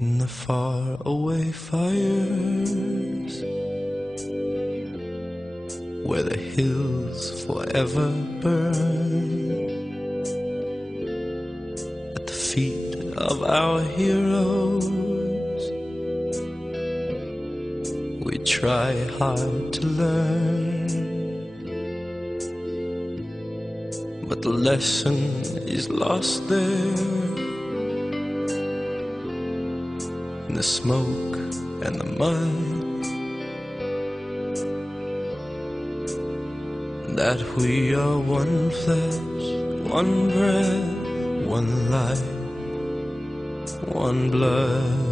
in the far away fires, where the hills forever burn, at the feet of our heroes, we try hard to learn, but the lesson is lost there, in the smoke and the mud, that we are one flesh, one breath, one life, one blood.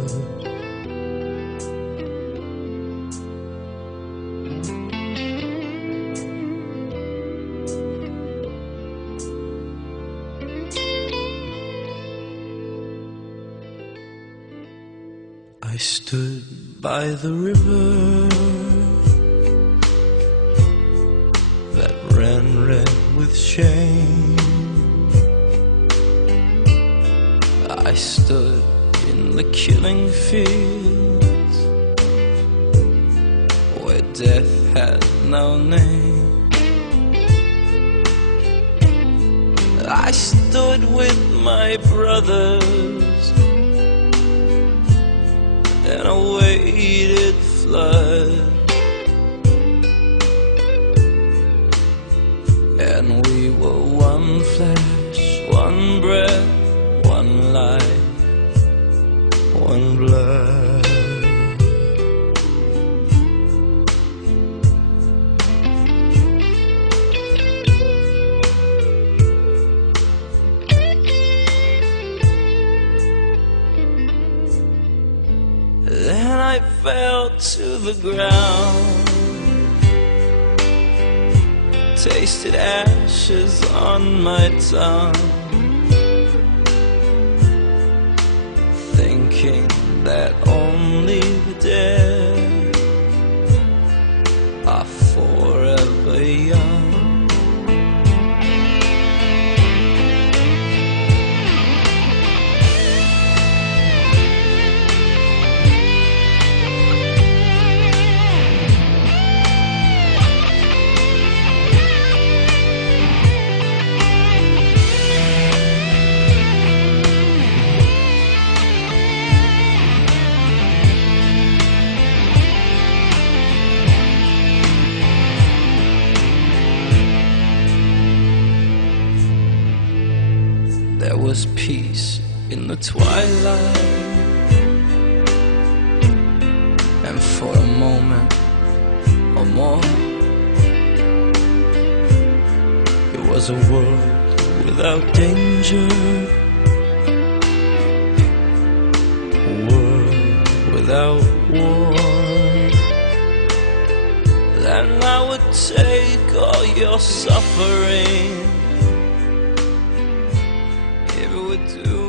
I stood by the river that ran red with shame. I stood in the killing fields where death had no name. I stood with my brothers and awaited flood, and we were one flesh, one breath, one life, one blood. Then I fell to the ground, tasted ashes on my tongue, thinking that only the dead are forever young. There was peace in the twilight, and for a moment or more, it was a world without danger, a world without war. Then I would take all your suffering, if it would do